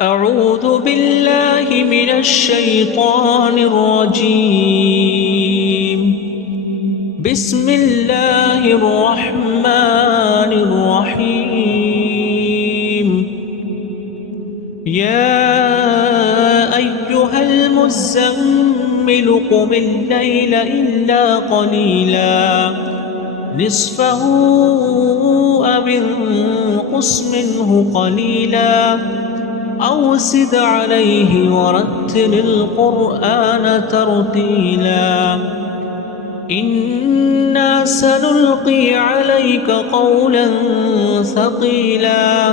أعوذ بالله من الشيطان الرجيم. بسم الله الرحمن الرحيم. يا أيها المزمل قم الليل إلا قليلا نصفه أو انقص منه قليلا أو زد عليه ورتل القرآن ترتيلا. إنا سنلقي عليك قولا ثقيلا.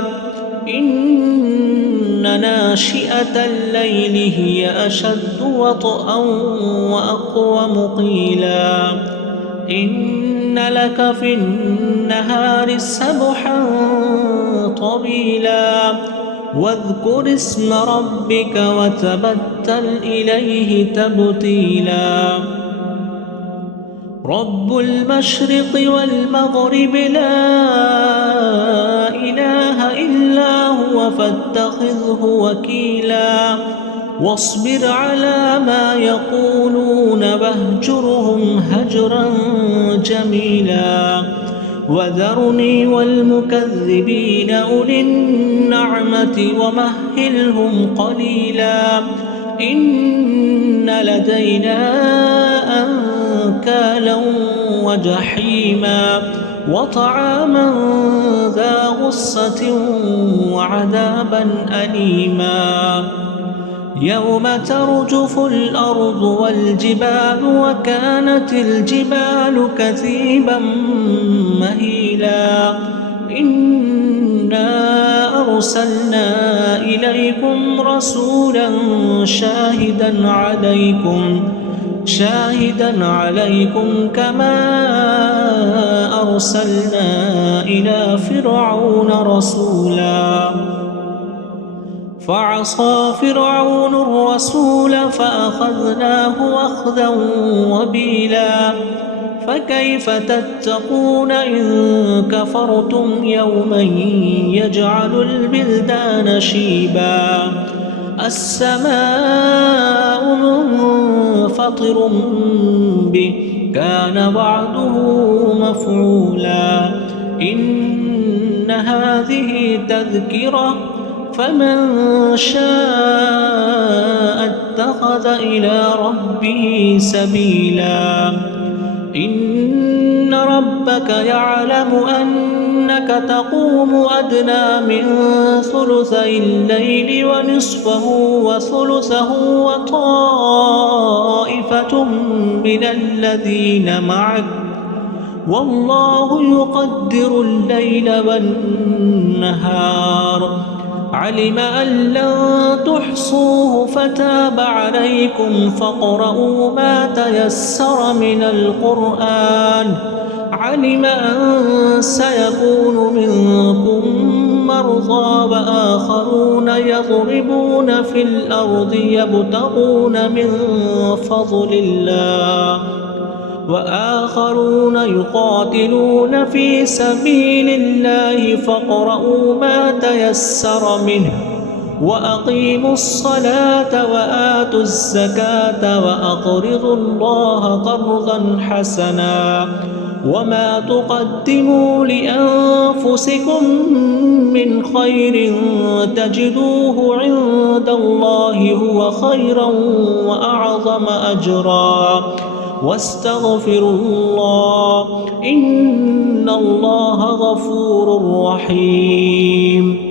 إن ناشئة الليل هي أشد وطئا وأقوم قيلا. إن لك في النهار سبحا طويلا واذكر اسم ربك وتبتل إليه تبتيلا. رب المشرق والمغرب لا إله إلا هو فاتخذه وكيلا. واصبر على ما يقولون واهجرهم هجرا جميلا. وذرني والمكذبين أولي النعمة ومهلهم قليلا. إن لدينا أنكالا وجحيما وطعاما ذا غصة وعذابا أليما. يوم ترجف الأرض والجبال وكانت الجبال كثيبا مهيلا. إنا أرسلنا إليكم رسولا شاهدا عليكم كما أرسلنا إلى فرعون رسولا. فعصى فرعون الرسول فأخذناه أخذا وبيلا. فكيف تتقون إن كفرتم يوما يجعل البلدان شيبا. السماء منفطر به كان وعده مفعولا. إن هذه تذكرة فمن شاء اتخذ إلى ربه سبيلا. إن ربك يعلم أنك تقوم أدنى من ثلثي الليل ونصفه وثلثه وطائفة من الذين معك والله يقدر الليل والنهار. علم أن لن تحصوه فتاب عليكم فاقرؤوا ما تيسر من القرآن. علم أن سيكون منكم مرضى وآخرون يضربون في الأرض يبتغون من فضل الله وآخرون يقاتلون في سبيل الله فاقرؤوا ما تيسر منه وأقيموا الصلاة وآتوا الزكاة وأقرضوا الله قرضا حسنا. وما تقدموا لأنفسكم من خير تجدوه عند الله هو خيرا وأعظم أجرا. واستغفروا الله إن الله غفور رحيم.